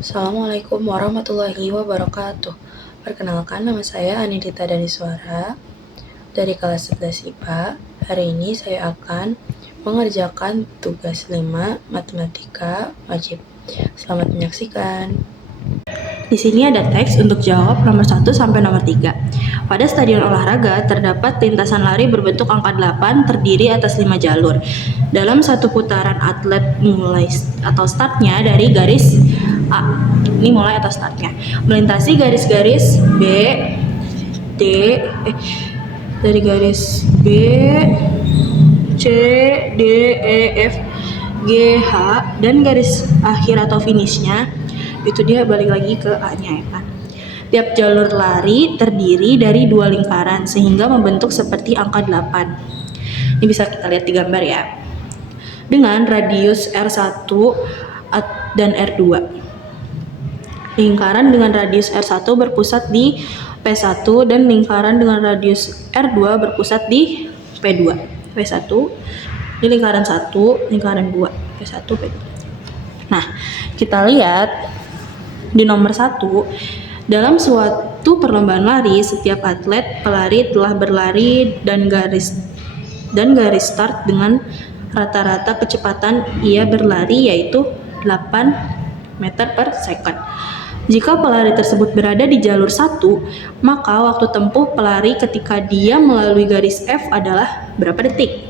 Assalamualaikum warahmatullahi wabarakatuh. Perkenalkan, nama saya Anindita Daniswara dari kelas 11 IPA. Hari ini saya akan mengerjakan tugas 5 matematika wajib. Selamat menyaksikan. Di sini ada teks untuk jawab nomor 1 sampai nomor 3. Pada stadion olahraga terdapat lintasan lari berbentuk angka 8 terdiri atas 5 jalur. Dalam satu putaran atlet mulai atau startnya dari garis A. Ini mulai atau startnya. Melintasi garis-garis B, D, dari garis B, C, D, E, F, G, H, dan garis akhir atau finishnya itu dia balik lagi ke A-nya ya kan. Tiap jalur lari terdiri dari 2 lingkaran sehingga membentuk seperti angka 8. Ini bisa kita lihat di gambar ya. Dengan radius R1 dan R2. Lingkaran dengan radius R1 berpusat di P1 dan lingkaran dengan radius R2 berpusat di P2. P1 ini lingkaran 1, lingkaran 2, P1, P2. Nah, kita lihat di nomor 1, dalam suatu perlombaan lari, setiap atlet pelari telah berlari dan garis start dengan rata-rata kecepatan ia berlari yaitu 8 meter per second. Jika pelari tersebut berada di jalur 1, maka waktu tempuh pelari ketika dia melalui garis F adalah berapa detik?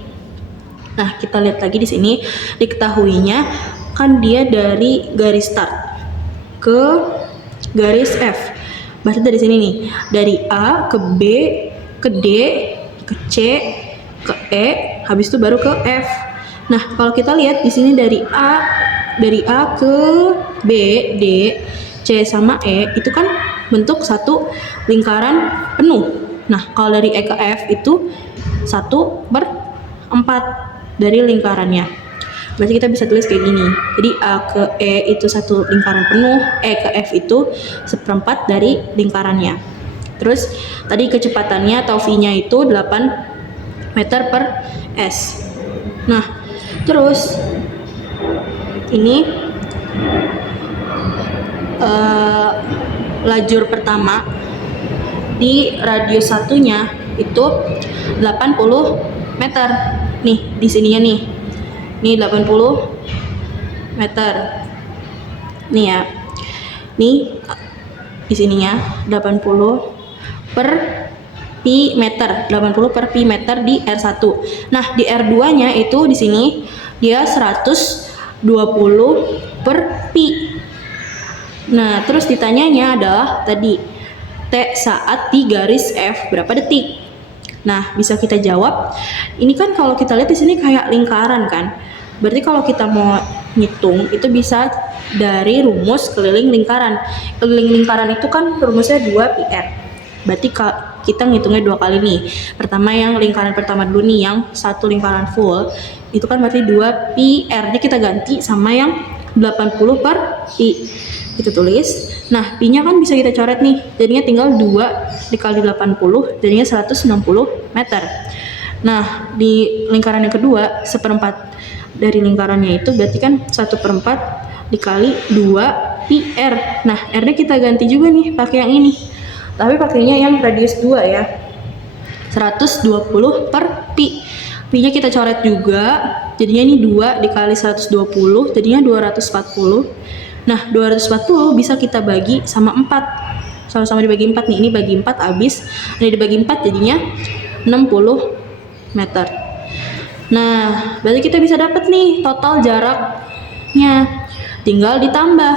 Nah, kita lihat lagi di sini, diketahuinya kan dia dari garis start ke garis F. Berarti dari sini nih, dari A ke B, ke D, ke C, ke E, habis itu baru ke F. Nah, kalau kita lihat di sini dari A ke B, D, C sama E itu kan bentuk satu lingkaran penuh. Nah, kalau dari E ke F itu 1/4 dari lingkarannya. Berarti kita bisa tulis kayak gini. Jadi A ke E itu satu lingkaran penuh, E ke F itu 1/4 dari lingkarannya. Terus tadi kecepatannya atau V-nya itu 8 meter per S. Nah, terus ini lajur pertama di radius satunya itu 80 meter. Nih, di sininya nih. Ini 80 meter. Nih ya. Nih di sininya 80 per pi meter. 80 per pi meter di R1. Nah, di R2-nya itu di sini dia 120 per pi. Nah, terus ditanyanya adalah tadi T saat di garis F berapa detik? Nah, bisa kita jawab. Ini kan kalau kita lihat di sini kayak lingkaran kan. Berarti kalau kita mau ngitung itu bisa dari rumus keliling lingkaran. Keliling lingkaran itu kan rumusnya 2πr. Berarti kita ngitungnya 2 kali nih. Pertama yang lingkaran pertama dulu nih, yang satu lingkaran full. Itu kan berarti 2πr. Jadi kita ganti sama yang 80 per pi. Kita tulis. Nah, pi-nya kan bisa kita coret nih. Jadinya tinggal 2 dikali 80, jadinya 160 meter. Nah, di lingkaran yang kedua, 1/4 dari lingkarannya itu berarti kan 1/4 dikali 2 pi r. Nah, r-nya kita ganti juga nih pakai yang ini. Tapi pakainya yang radius 2 ya. 120 per pi. Pi-nya kita coret juga. Jadinya ini 2 dikali 120, jadinya 240. Nah, 240 bisa kita bagi sama 4. Sama-sama dibagi 4 nih. Ini bagi 4 habis. Ini dibagi 4 jadinya 60 meter. Nah, berarti kita bisa dapat nih total jaraknya. Tinggal ditambah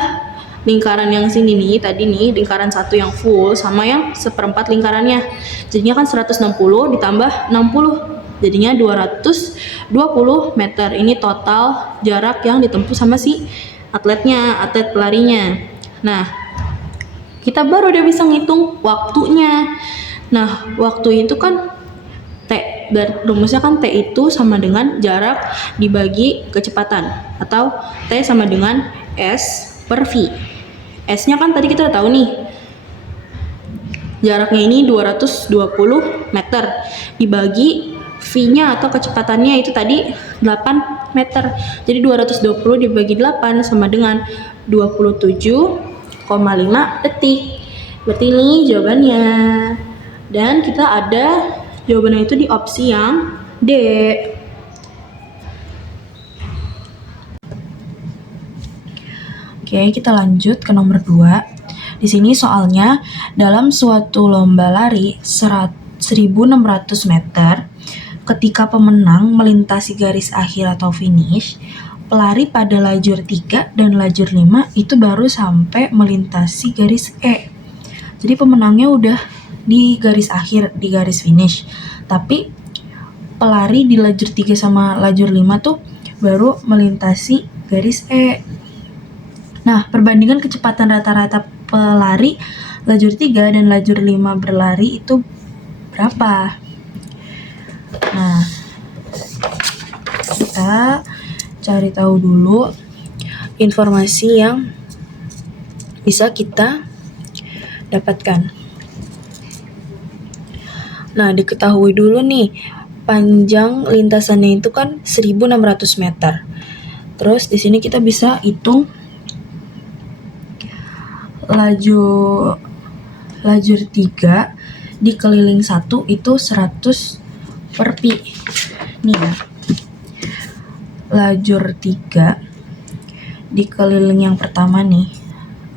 lingkaran yang sini nih, tadi nih lingkaran 1 yang full sama yang 1/4 lingkarannya. Jadinya kan 160 ditambah 60. Jadinya 220 meter. Ini total jarak yang ditempuh sama si atlet pelarinya. Nah, kita baru udah bisa ngitung waktunya. Nah, waktu itu kan dan rumusnya kan T itu sama dengan jarak dibagi kecepatan, atau T sama dengan S per V. S-nya kan tadi kita udah tahu nih. Jaraknya ini 220 meter dibagi V-nya atau kecepatannya itu tadi 8 meter. Jadi 220 dibagi 8 sama dengan 27,5 detik. Berarti ini jawabannya. Dan kita ada jawabannya itu di opsi yang D. Oke, kita lanjut ke nomor 2. Di sini soalnya dalam suatu lomba lari 1600 meter, ketika pemenang melintasi garis akhir atau finish, pelari pada lajur 3 dan lajur 5 itu baru sampai melintasi garis E. Jadi pemenangnya udah di garis akhir, di garis finish. Tapi pelari di lajur 3 sama lajur 5 tuh baru melintasi garis E. Nah, perbandingan kecepatan rata-rata pelari lajur 3 dan lajur 5 berlari itu berapa? Nah, kita cari tahu dulu informasi yang bisa kita dapatkan. Nah, diketahui dulu nih, panjang lintasannya itu kan 1600 meter. Terus di sini kita bisa hitung lajur 3 dikeliling 1 itu 100 per pi. Nih ya. Lajur 3 dikeliling yang pertama nih,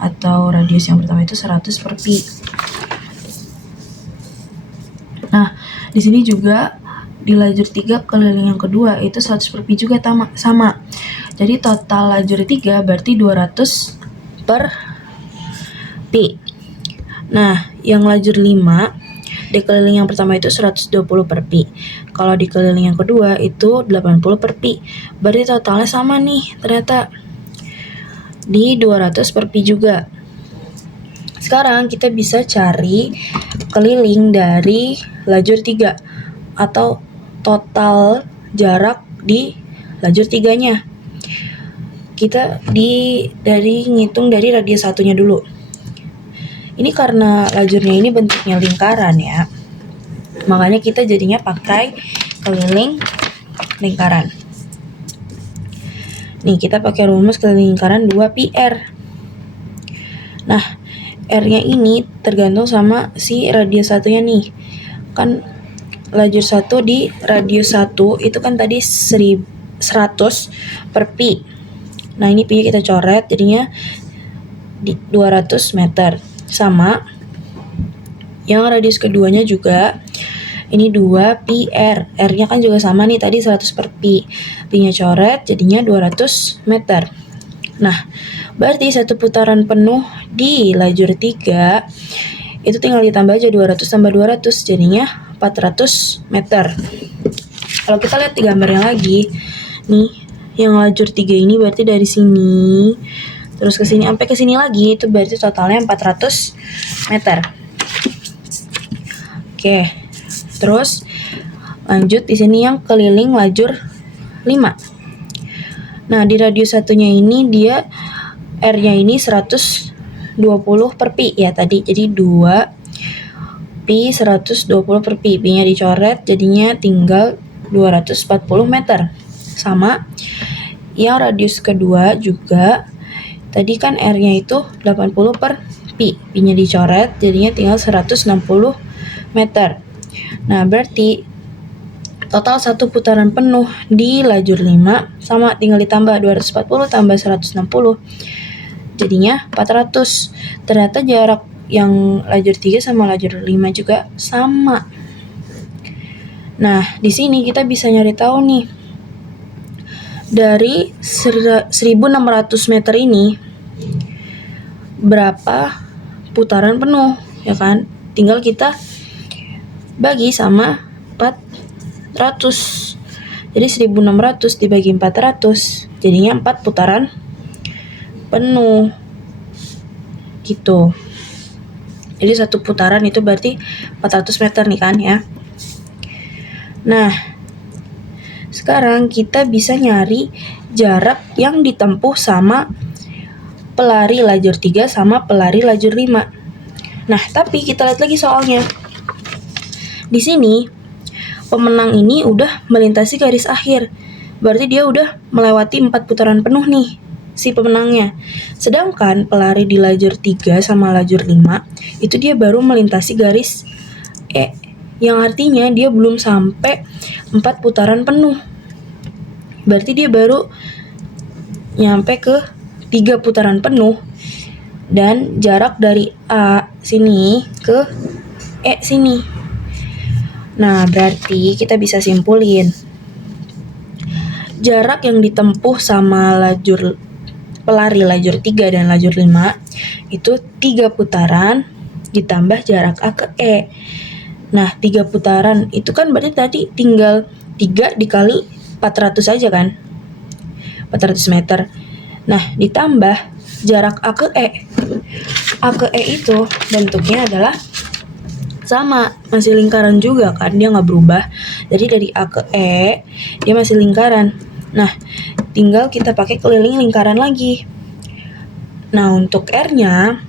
atau radius yang pertama itu 100 per pi. Nah, di sini juga di lajur 3 keliling yang kedua itu 100 per pi juga sama. Jadi total lajur 3 berarti 200 per pi. Nah, yang lajur 5 dikeliling yang pertama itu 120 per pi. Kalau dikeliling yang kedua itu 80 per pi. Berarti totalnya sama nih ternyata. Di 200 per pi juga. Sekarang kita bisa cari keliling dari lajur 3 atau total jarak di lajur 3-nya. Kita ngitung dari radius satunya dulu. Ini karena lajurnya ini bentuknya lingkaran ya. Makanya kita jadinya pakai keliling lingkaran. Nih, kita pakai rumus keliling lingkaran 2πr. Nah, R-nya ini tergantung sama si radius satunya nih. Kan lajur 1 di radius 1 itu kan tadi 100 per pi. Nah, ini pi kita coret jadinya di 200 meter. Sama yang radius keduanya juga ini 2πr. R-nya kan juga sama nih tadi 100 per pi. Pi-nya coret jadinya 200 meter. Nah, berarti satu putaran penuh di lajur 3 itu tinggal ditambah aja 200 tambah 200 jadinya 400 meter. Kalau kita lihat di gambarnya lagi, nih yang lajur 3 ini berarti dari sini terus ke sini sampai ke sini lagi itu berarti totalnya 400 meter. Oke. Terus lanjut di sini yang keliling lajur 5. Nah, di radius satunya ini dia R-nya ini 120 per pi ya tadi. Jadi 2 pi 120 per pi. Pi-nya dicoret jadinya tinggal 240 meter. Sama yang radius kedua juga tadi kan R-nya itu 80 per pi. Pi-nya dicoret jadinya tinggal 160 meter. Nah, berarti total satu putaran penuh di lajur 5 sama tinggal ditambah 240 tambah 160 jadinya 400. Ternyata jarak yang lajur 3 sama lajur 5 juga sama. Nah, di sini kita bisa nyari tahu nih. Dari 1600 meter ini berapa putaran penuh, ya kan? Tinggal kita bagi sama 400. Jadi 1600 dibagi 400 jadinya 4 putaran penuh. Gitu. Jadi satu putaran itu berarti 400 meter nih kan ya. Nah, sekarang kita bisa nyari jarak yang ditempuh sama pelari lajur 3 sama pelari lajur 5. Nah, tapi kita lihat lagi soalnya. Di sini pemenang ini udah melintasi garis akhir. Berarti dia udah melewati 4 putaran penuh nih si pemenangnya. Sedangkan pelari di lajur 3 sama lajur 5 itu dia baru melintasi garis E, yang artinya dia belum sampai 4 putaran penuh. Berarti dia baru nyampe ke 3 putaran penuh, dan jarak dari A sini ke E sini. Nah, berarti kita bisa simpulin jarak yang ditempuh sama pelari lajur 3 dan lajur 5 itu 3 putaran ditambah jarak A ke E. Nah, 3 putaran itu kan berarti tadi tinggal 3 dikali 400 aja kan, 400 meter. Nah, ditambah jarak A ke E. A ke E itu bentuknya adalah sama, masih lingkaran juga kan, dia nggak berubah. Jadi dari A ke E dia masih lingkaran. Nah, tinggal kita pakai keliling lingkaran lagi. Nah, untuk R-nya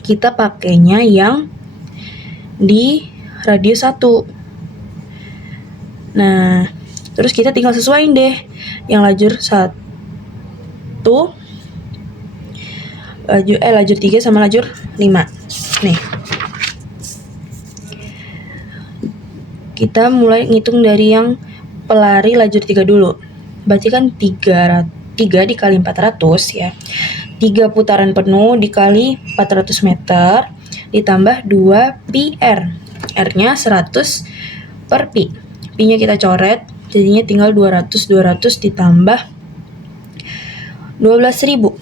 kita pakainya yang di radius 1. Nah, terus kita tinggal sesuaiin deh yang lajur 1, lajur 3 sama lajur 5. Nih, kita mulai ngitung dari yang pelari lajur 3 dulu. Berarti kan 3 dikali 400 ya. 3 putaran penuh dikali 400 meter ditambah 2 pi R. R-nya 100 per pi. Pi-nya kita coret, jadinya tinggal 200 ditambah 12.000.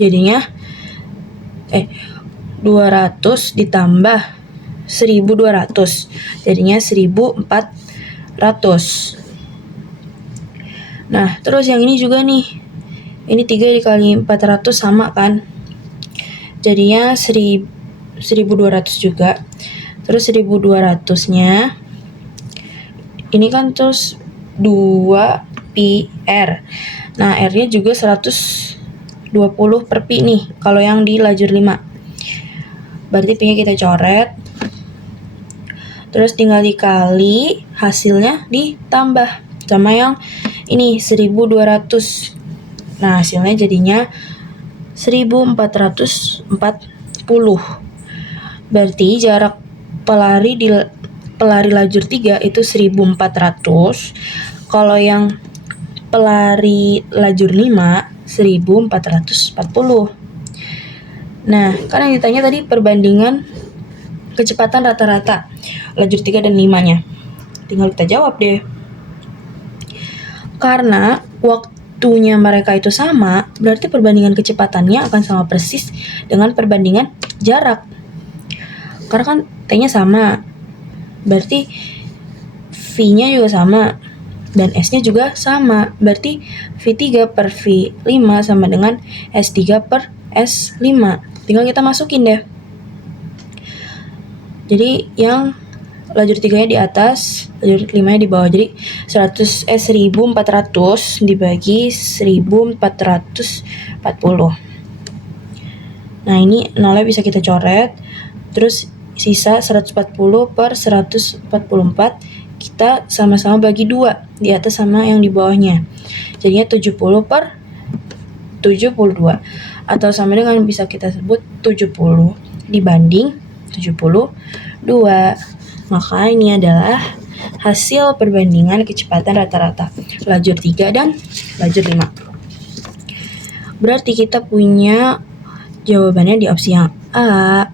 Jadinya 200 ditambah 1.200, jadinya 1.400. Nah, terus yang ini juga nih, ini 3 dikali 400 sama kan, jadinya 1.200 juga. Terus 1.200 nya ini kan terus 2 pi R. Nah, R-nya juga 120 per pi nih kalau yang di lajur 5. Berarti pi-nya kita coret, terus tinggal dikali, hasilnya ditambah sama yang ini 1.200. Nah, hasilnya jadinya 1.440. Berarti jarak pelari lajur 3 itu 1.400. Kalau yang pelari lajur 5 1.440. Nah, kan yang ditanya tadi perbandingan kecepatan rata-rata lajur 3 dan 5-nya. Tinggal kita jawab deh. Karena waktunya mereka itu sama, berarti perbandingan kecepatannya akan sama persis dengan perbandingan jarak. Karena kan T-nya sama, berarti V-nya juga sama, dan S-nya juga sama. Berarti V3 per V5 sama dengan S3 per S5. Tinggal kita masukin deh. Jadi yang lajur 3-nya di atas, lajur 5-nya di bawah. Jadi 1.400 dibagi 1.440. Nah, ini nolnya bisa kita coret. Terus sisa 140 per 144 kita sama-sama bagi 2, di atas sama yang di bawahnya. Jadinya 70 per 72. Atau sama dengan bisa kita sebut 70 dibanding 72. Maka ini adalah hasil perbandingan kecepatan rata-rata lajur 3 dan lajur 5. Berarti kita punya jawabannya di opsi yang A.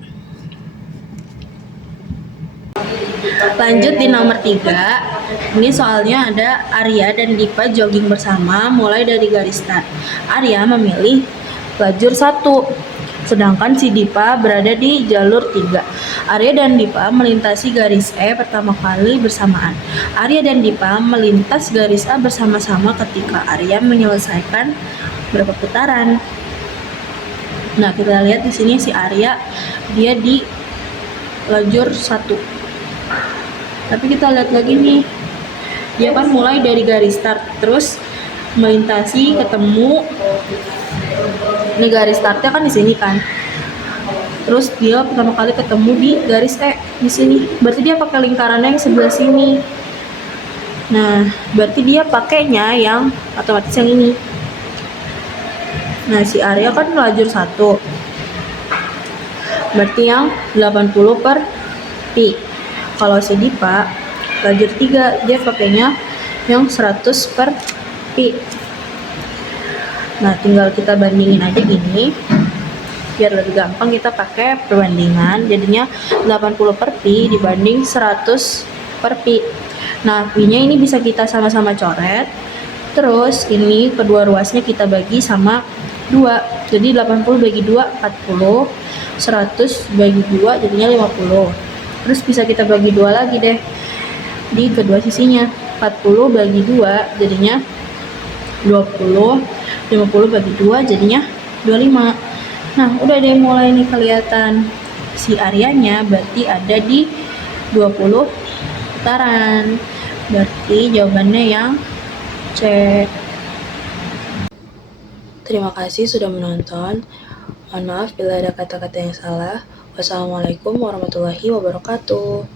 Lanjut di nomor 3. Ini soalnya ada Arya dan Dipa jogging bersama mulai dari garis start. Arya memilih lajur 1, sedangkan si Dipa berada di jalur 3. Arya dan Dipa melintasi garis E pertama kali bersamaan. Arya dan Dipa melintas garis A bersama-sama ketika Arya menyelesaikan berapa putaran. Nah, kita lihat di sini si Arya dia di lajur 1. Tapi kita lihat lagi nih, dia kan mulai dari garis start terus melintasi ketemu nih garis startnya kan di sini kan. terus dia pertama kali ketemu di garis E di sini. Berarti dia pakai lingkarannya yang sebelah sini. Nah, berarti dia pakainya yang otomatis yang ini. Nah, si Arya kan lajur 1. Berarti yang 80 per pi. Kalau si Dipa lajur 3, dia pakainya yang 100 per pi. Nah, tinggal kita bandingin aja gini. Biar lebih gampang kita pakai perbandingan. Jadinya 80 per pi dibanding 100 per pi. Nah, pi-nya ini bisa kita sama-sama coret. Terus ini kedua ruasnya kita bagi sama 2. Jadi 80 bagi 2 40. 100 bagi 2 jadinya 50. Terus bisa kita bagi 2 lagi deh di kedua sisinya. 40 bagi 2 jadinya 20. 50 bagi 2 jadinya 25. Nah, udah deh mulai nih kelihatan si areanya berarti ada di 20 putaran. Berarti jawabannya yang C. Terima kasih sudah menonton. Mohon maaf bila ada kata-kata yang salah. Wassalamualaikum warahmatullahi wabarakatuh.